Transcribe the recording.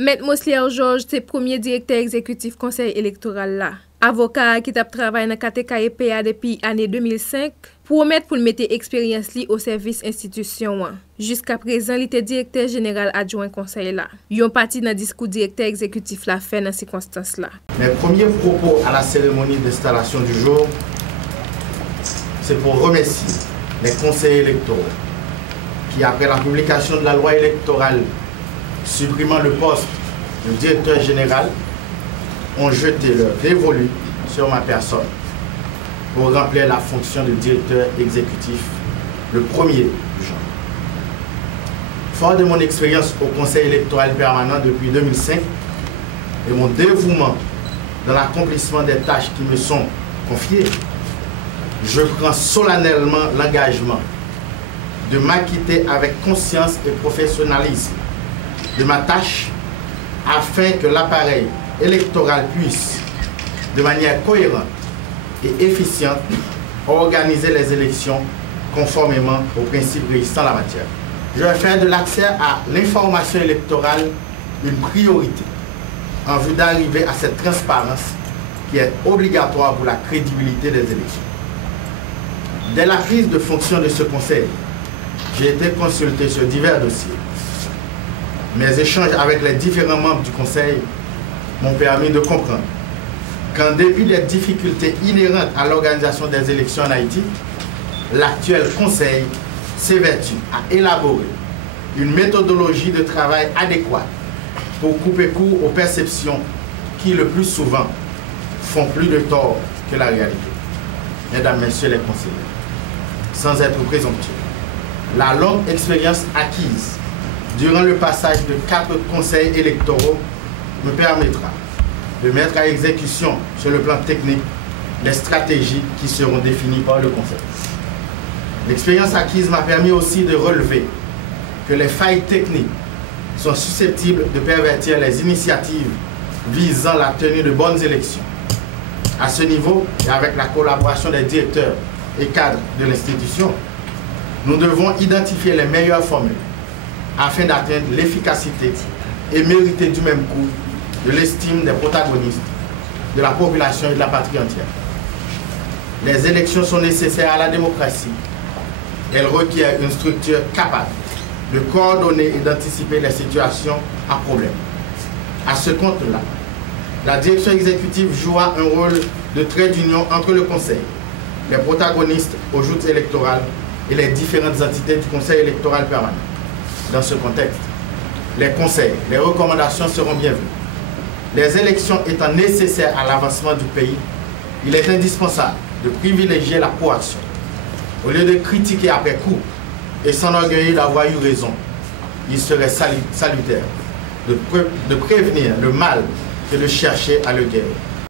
Maître Moslier Georges, c'est premier directeur exécutif conseil électoral là. Avocat qui a travaillé dans KTKEPA depuis l'année 2005, promet pour mettre expérience au service institution. Jusqu'à présent, il était directeur général adjoint conseil là. Il a parti dans le discours directeur exécutif là fait dans ces circonstances là. Mes premiers propos à la cérémonie d'installation du jour, c'est pour remercier les conseillers électoraux qui, après la publication de la loi électorale supprimant le poste de directeur général, ont jeté leur dévolu sur ma personne pour remplir la fonction de directeur exécutif le 1er juin. Fort de mon expérience au Conseil électoral permanent depuis 2005 et mon dévouement dans l'accomplissement des tâches qui me sont confiées, je prends solennellement l'engagement de m'acquitter avec conscience et professionnalisme de ma tâche afin que l'appareil électoral puisse, de manière cohérente et efficiente, organiser les élections conformément aux principes régissant la matière. Je vais faire de l'accès à l'information électorale une priorité en vue d'arriver à cette transparence qui est obligatoire pour la crédibilité des élections. Dès la prise de fonction de ce conseil, j'ai été consulté sur divers dossiers. Mes échanges avec les différents membres du conseil m'ont permis de comprendre qu'en dépit des difficultés inhérentes à l'organisation des élections en Haïti, l'actuel conseil s'évertue à élaborer une méthodologie de travail adéquate pour couper court aux perceptions qui, le plus souvent, font plus de tort que la réalité. Mesdames, Messieurs les conseillers, sans être présomptueux, la longue expérience acquise durant le passage de 4 conseils électoraux me permettra de mettre à exécution sur le plan technique les stratégies qui seront définies par le Conseil. L'expérience acquise m'a permis aussi de relever que les failles techniques sont susceptibles de pervertir les initiatives visant la tenue de bonnes élections. À ce niveau, et avec la collaboration des directeurs et cadres de l'institution, nous devons identifier les meilleures formules afin d'atteindre l'efficacité et mériter du même coup de l'estime des protagonistes, de la population et de la patrie entière. Les élections sont nécessaires à la démocratie. Elles requièrent une structure capable de coordonner et d'anticiper les situations à problème. À ce compte-là, la direction exécutive jouera un rôle de trait d'union entre le Conseil, les protagonistes aux joutes électorales et les différentes entités du Conseil électoral permanent. Dans ce contexte, les conseils, les recommandations seront bienvenues. Les élections étant nécessaires à l'avancement du pays, il est indispensable de privilégier la coaction. Au lieu de critiquer après coup et s'enorgueillir d'avoir eu raison, il serait salutaire de prévenir le mal que de chercher à le guérir.